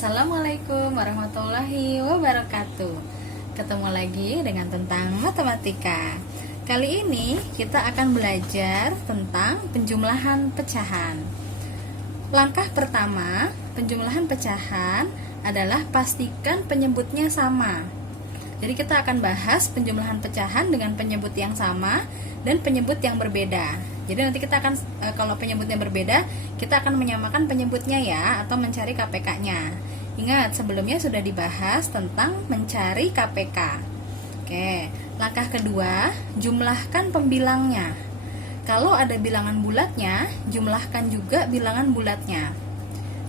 Assalamualaikum warahmatullahi wabarakatuh. Ketemu lagi dengan tentang matematika. Kali ini kita akan belajar tentang penjumlahan pecahan. Langkah pertama, penjumlahan pecahan adalah pastikan penyebutnya sama. Jadi kita akan bahas penjumlahan pecahan dengan penyebut yang sama dan penyebut yang berbeda. Jadi nanti kita akan, kalau penyebutnya berbeda, kita akan menyamakan penyebutnya ya, atau mencari KPK-nya. Ingat, sebelumnya sudah dibahas tentang mencari KPK. Oke, langkah kedua, jumlahkan pembilangnya. Kalau ada bilangan bulatnya, jumlahkan juga bilangan bulatnya.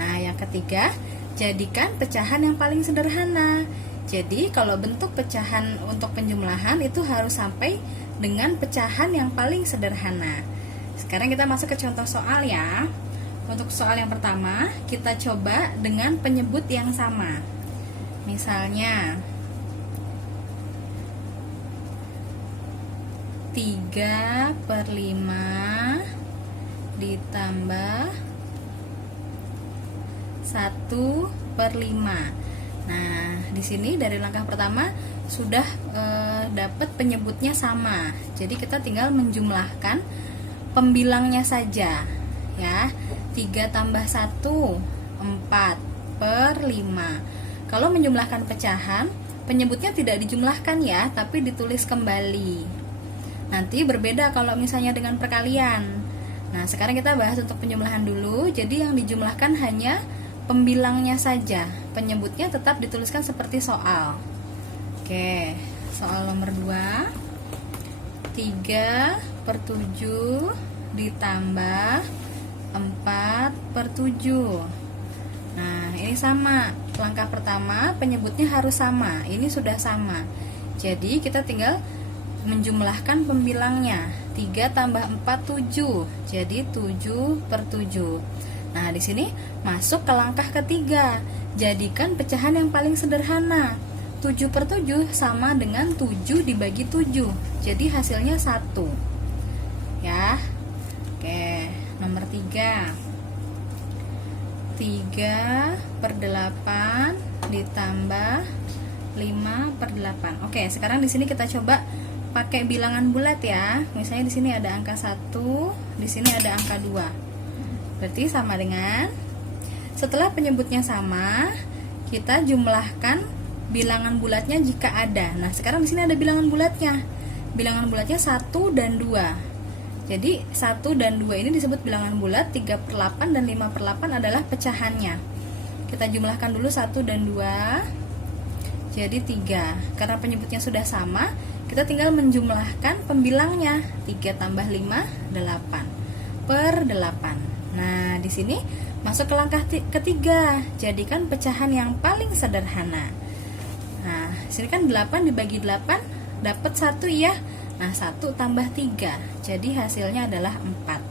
Nah, yang ketiga, jadikan pecahan yang paling sederhana. Jadi, kalau bentuk pecahan untuk penjumlahan itu harus sampai dengan pecahan yang paling sederhana. Sekarang kita masuk ke contoh soal ya. Untuk soal yang pertama, kita coba dengan penyebut yang sama. Misalnya 3/5 ditambah 1/5. Nah, di sini dari langkah pertama sudah dapat penyebutnya sama. Jadi kita tinggal menjumlahkan pembilangnya saja ya. 3 tambah 1 4/5. Kalau menjumlahkan pecahan, penyebutnya tidak dijumlahkan ya, tapi ditulis kembali. Nanti berbeda kalau misalnya dengan perkalian. Nah, sekarang kita bahas untuk penjumlahan dulu. Jadi yang dijumlahkan hanya pembilangnya saja. Penyebutnya tetap dituliskan seperti soal. Oke, soal nomor 2. 3/7 ditambah 4/7. Nah, ini sama. Langkah pertama, penyebutnya harus sama. Ini sudah sama. Jadi, kita tinggal menjumlahkan pembilangnya. 3 tambah 4, 7. Jadi, 7/7. Nah, di sini masuk ke langkah ketiga. Jadikan pecahan yang paling sederhana. 7/7 sama dengan 7 dibagi 7. Jadi hasilnya 1. Ya. Oke, nomor 3. 3/8 ditambah 5/8. Oke, sekarang di sini kita coba pakai bilangan bulat ya. Misalnya di sini ada angka 1, di sini ada angka 2. Berarti sama dengan, setelah penyebutnya sama, kita jumlahkan bilangan bulatnya jika ada. Nah, sekarang di sini ada bilangan bulatnya. Bilangan bulatnya 1 dan 2. Jadi 1 dan 2 ini disebut bilangan bulat. 3/8 dan 5/8 adalah pecahannya. Kita jumlahkan dulu 1 dan 2. Jadi 3. Karena penyebutnya sudah sama, kita tinggal menjumlahkan pembilangnya. 3 tambah 5, 8/8. Nah, di sini masuk ke langkah ketiga. Jadikan pecahan yang paling sederhana. Nah, sini kan 8 dibagi 8 dapat 1 ya. Nah, 1 tambah 3. Jadi hasilnya adalah 4.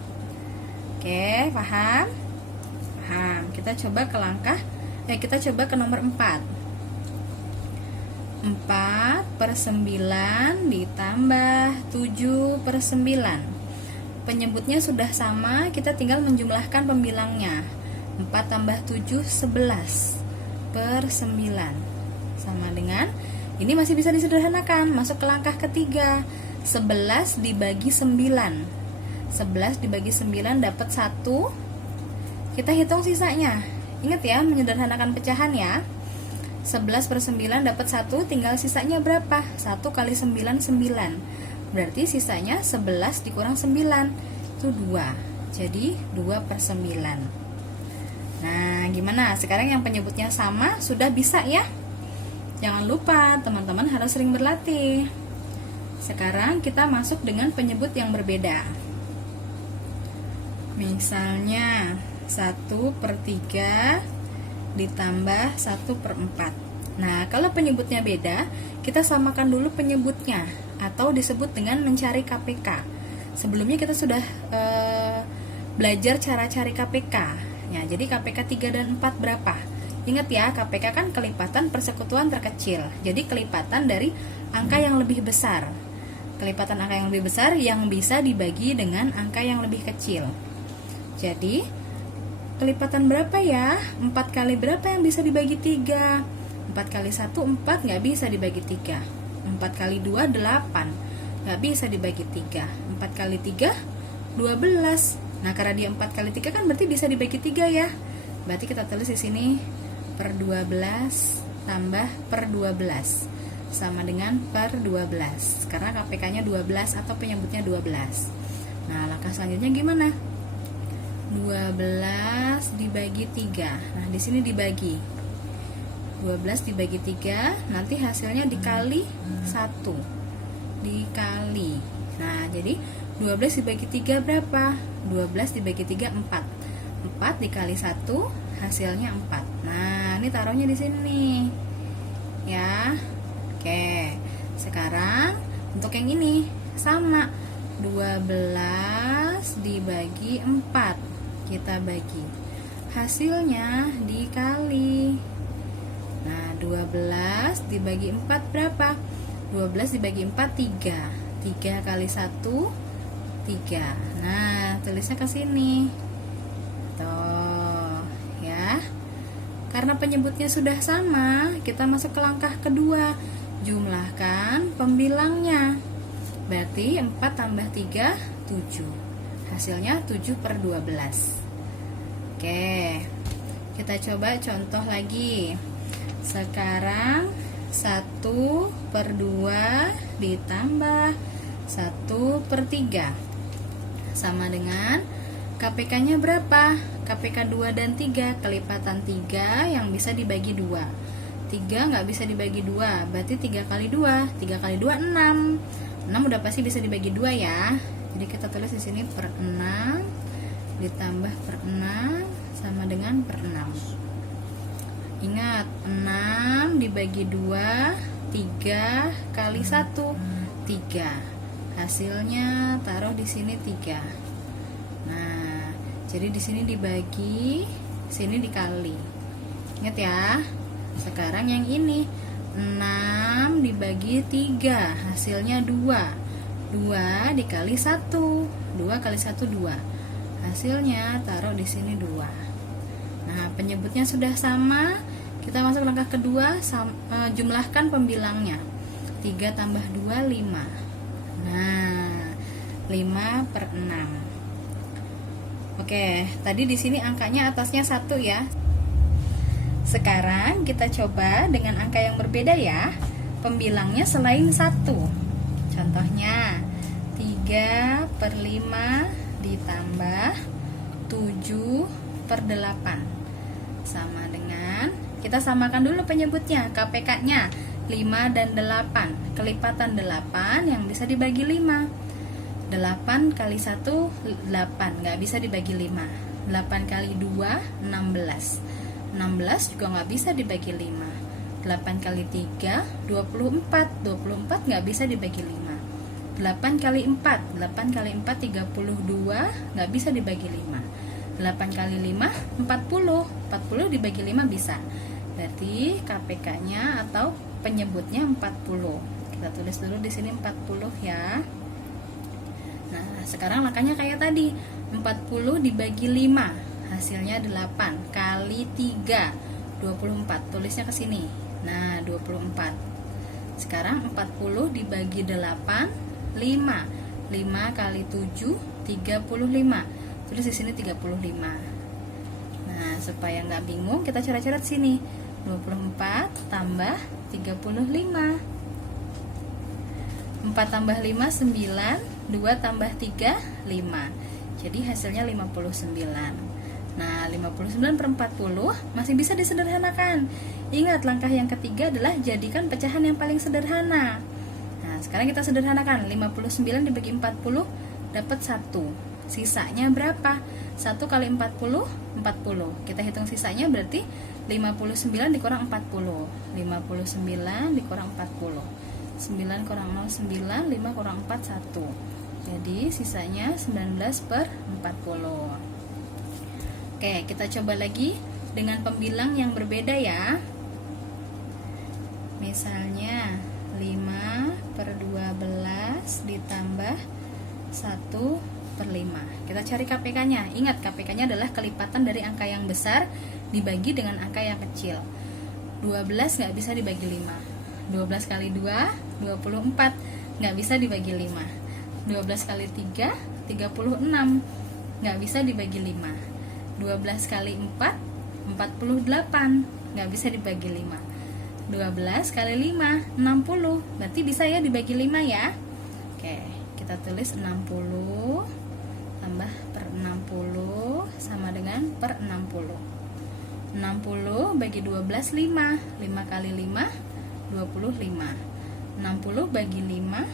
Oke, paham? Paham. Kita coba ke nomor 4. 4/9 ditambah 7/9. Penyebutnya sudah sama, kita tinggal menjumlahkan pembilangnya. 4 tambah 7, 11/9. Sama dengan, ini masih bisa disederhanakan. Masuk ke langkah ketiga. 11 dibagi 9. 11 dibagi 9 dapat 1. Kita hitung sisanya. Ingat ya, menyederhanakan pecahan ya. 11/9 dapat 1, tinggal sisanya berapa? 1 kali 9, 9. Berarti sisanya 11 dikurang 9, itu 2. Jadi 2/9. Nah, gimana? Sekarang yang penyebutnya sama sudah bisa ya? Jangan lupa, teman-teman harus sering berlatih. Sekarang kita masuk dengan penyebut yang berbeda. Misalnya 1/3 ditambah 1/4. Nah, kalau penyebutnya beda, kita samakan dulu penyebutnya, atau disebut dengan mencari KPK. Sebelumnya kita sudah belajar cara cari KPK. Ya, jadi KPK 3 dan 4 berapa? Ingat ya, KPK kan kelipatan persekutuan terkecil. Jadi kelipatan dari angka yang lebih besar. Kelipatan angka yang lebih besar yang bisa dibagi dengan angka yang lebih kecil. Jadi kelipatan berapa ya? 4 kali berapa yang bisa dibagi 3? 4 kali 1 4, nggak bisa dibagi 3. 4 kali 2 8, nggak bisa dibagi 3. 4 kali 3 12. Nah, karena dia 4 kali 3 kan berarti bisa dibagi 3 ya. Berarti kita tulis di sini per 12 tambah per 12 sama dengan per 12. Karena KPK-nya 12 atau penyebutnya 12. Nah, langkah selanjutnya gimana? 12 dibagi 3. Nah, di sini dibagi. 12 dibagi 3, nanti hasilnya dikali 1. Dikali. Nah, jadi 12 dibagi 3 berapa? 12 dibagi 3 4. 4 dikali 1 hasilnya 4. Nah, ini taruhnya di sini. Ya. Oke. Sekarang untuk yang ini sama. 12 dibagi 4. Kita bagi. Hasilnya dikali. Nah, 12 dibagi 4 berapa? 12 dibagi 4 3. 3 kali 1 3. Nah, tulisnya ke sini. Tuh, ya. Karena penyebutnya sudah sama, kita masuk ke langkah kedua. Jumlahkan pembilangnya. Berarti 4 tambah 3 7. Hasilnya 7 per 12. Oke. Kita coba contoh lagi. Sekarang 1 per 2 ditambah 1 per 3 sama dengan KPK-nya berapa? KPK 2 dan 3, kelipatan 3 yang bisa dibagi 2. 3 nggak bisa dibagi 2, berarti 3 kali 2. 3 kali 2 6. 6 udah pasti bisa dibagi 2 ya. Jadi kita tulis di sini per 6 ditambah per 6 sama dengan per 6. Ingat, 6 dibagi 2, 3 kali 1, 3. Hasilnya taruh di sini 3. Nah, jadi di sini dibagi, sini dikali. Ingat ya. Sekarang yang ini 6 dibagi 3, hasilnya 2. 2 dikali 1. 2 kali 1 2. Hasilnya taruh di sini 2. Nah, penyebutnya sudah sama. Kita masuk langkah kedua, jumlahkan pembilangnya. 3 tambah 2 5. Nah, 5 per 6. Oke, tadi di sini angkanya atasnya 1 ya. Sekarang kita coba dengan angka yang berbeda ya. Pembilangnya selain 1. Contohnya 3 per 5 ditambah 7 per 8 sama dengan, kita samakan dulu penyebutnya, KPK-nya 5 dan 8, kelipatan 8 yang bisa dibagi 5. 8 kali 1 8, nggak bisa dibagi 5. 8 kali 2 16. 16 juga nggak bisa dibagi 5. 8 kali 3 24. 24 nggak bisa dibagi 5. 8 kali 4, 8 kali 4 32, nggak bisa dibagi 5. 8 kali 5 40. 40 dibagi 5 bisa. Berarti KPK-nya atau penyebutnya 40. Kita tulis dulu di sini 40 ya. Nah, sekarang langkahnya kayak tadi. 40 dibagi 5, hasilnya 8 kali 3 24. Tulisnya ke sini. Nah, 24. Sekarang 40 dibagi 8 5. 5 kali 7 35. Tulis di sini 35. Nah, supaya nggak bingung, kita coret-coret sini. 24 tambah 35. 4 tambah 5 9, 2 tambah 3 5. Jadi hasilnya 59. Nah, 59 per 40 masih bisa disederhanakan. Ingat, langkah yang ketiga adalah jadikan pecahan yang paling sederhana. Nah, sekarang kita sederhanakan. 59 dibagi 40 dapat 1. Sisanya berapa? 1 kali 40 40. Kita hitung sisanya berarti 59 dikurang 40. 59 dikurang 40. 9 kurang 0 9, 5 kurang 4 1. Jadi sisanya 19 per 40. Oke, kita coba lagi dengan pembilang yang berbeda ya. Misalnya 5 per 12 ditambah 1 per 5. Kita cari KPK-nya. Ingat, KPK-nya adalah kelipatan dari angka yang besar dibagi dengan angka yang kecil. 12 nggak bisa dibagi 5. 12 kali 2, 24. Nggak bisa dibagi 5. 12 kali 3, 36. Nggak bisa dibagi 5. 12 kali 4, 48. Nggak bisa dibagi 5. 12 kali 5, 60. Berarti bisa ya dibagi 5 ya. Oke, kita tulis 60 tambah per 60 sama dengan per 60. 60 bagi 12, 5. 5 kali 5, 25. 60 bagi 5,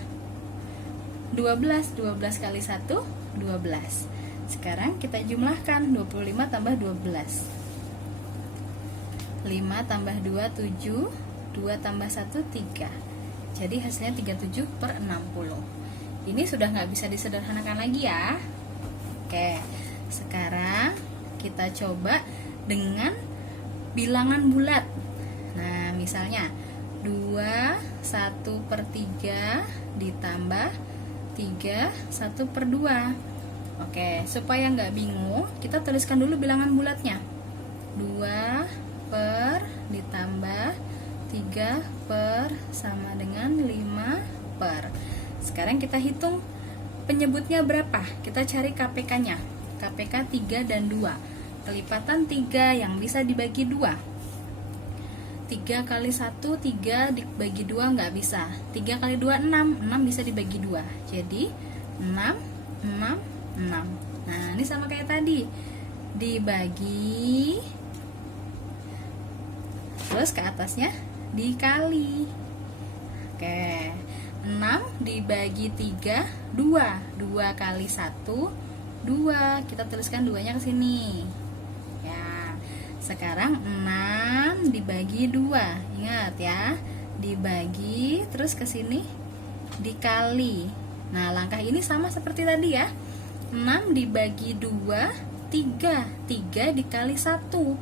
12. 12 kali 1, 12. Sekarang kita jumlahkan, 25 tambah 12. 5 tambah 2, 7. 2 tambah 1, 3. Jadi hasilnya 37 per 60. Ini sudah nggak bisa disederhanakan lagi ya. Oke, sekarang kita coba dengan bilangan bulat. Nah, misalnya 2, 1 per 3 ditambah 3, 1 per 2. Oke, supaya nggak bingung, kita tuliskan dulu bilangan bulatnya. 2 per ditambah 3 per sama dengan 5 per. Sekarang kita hitung penyebutnya berapa. Kita cari KPK-nya. KPK 3 dan 2. Kelipatan 3 yang bisa dibagi 2. 3 kali 1, 3 dibagi 2 nggak bisa. 3 kali 2, 6. 6 bisa dibagi 2. Jadi 6, 6, 6. Nah, ini sama kayak tadi. Dibagi, terus ke atasnya dikali. Oke, 6 dibagi 3, 2. 2 kali 1, 2. Kita tuliskan 2-nya ke sini. Ya. Sekarang 6 dibagi 2. Ingat ya. Dibagi terus ke sini dikali. Nah, langkah ini sama seperti tadi ya. 6 dibagi 2, 3. 3 dikali 1.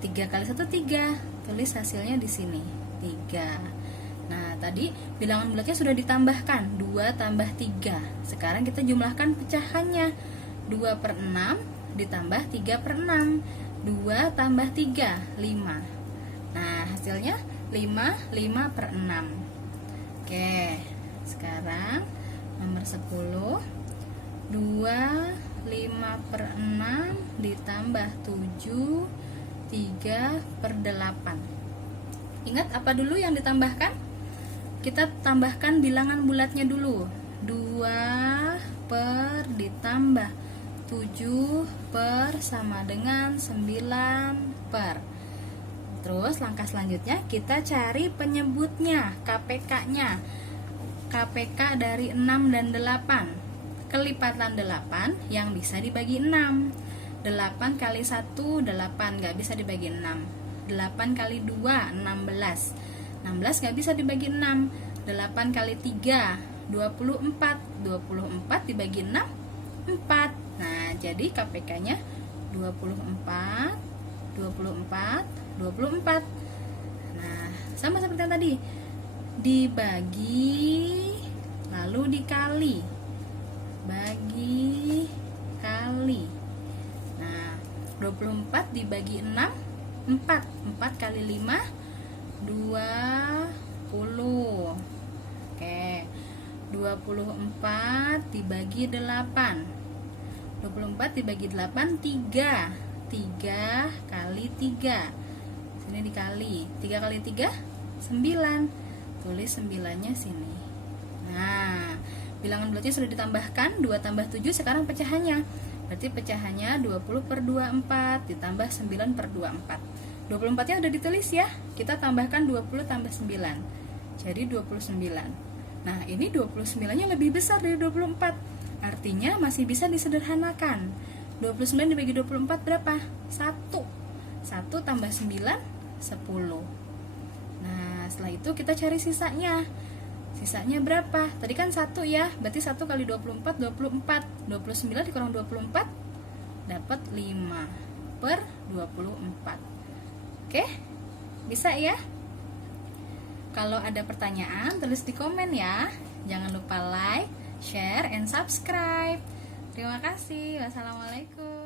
3 kali 1, 3. Tulis hasilnya di sini, 3. Nah, tadi bilangan bulatnya sudah ditambahkan, 2 tambah 3. Sekarang kita jumlahkan pecahannya. 2 per 6 ditambah 3 per 6. 2 tambah 3, 5. Nah, hasilnya 5, 5 per 6. Oke, sekarang nomor 10. 2, 5 per 6 ditambah 7, 3 per 8. Ingat apa dulu yang ditambahkan? Kita tambahkan bilangan bulatnya dulu. 2 per ditambah 7 per sama dengan 9 per. Terus langkah selanjutnya kita cari penyebutnya, KPK-nya. KPK dari 6 dan 8. Kelipatan 8 yang bisa dibagi 6. 8 kali 1, 8, nggak bisa dibagi 6. 8 kali 2, 16. 16 nggak bisa dibagi 6. 8 kali 3, 24. 24 dibagi 6, 4. Nah, jadi KPK-nya 24, 24, 24. Nah, sama seperti yang tadi. Dibagi, lalu dikali. Bagi, kali. Nah, 24 dibagi 6, 4. 4 kali 5, 20. Oke, 24 dibagi 8. 24 dibagi 8, 3. 3 kali 3. Sini dikali. 3 kali 3, 9. Tulis 9-nya sini. Nah, bilangan bulatnya sudah ditambahkan. 2 tambah 7, sekarang pecahannya. Berarti pecahannya 20 per 24 ditambah 9 per 24. 24 nya udah ditulis ya. Kita tambahkan 20 tambah 9. Jadi 29. Nah, ini 29 nya lebih besar dari 24. Artinya masih bisa disederhanakan. 29 dibagi 24 berapa? 1. 1 tambah 9, 10. Nah, setelah itu kita cari sisanya. Sisanya berapa? Tadi kan 1 ya. Berarti 1 kali 24, 24. 29 dikurang 24 dapat 5 per 24. Oke? Bisa ya? Kalau ada pertanyaan, tulis di komen ya. Jangan lupa like, share, and subscribe. Terima kasih. Wassalamualaikum.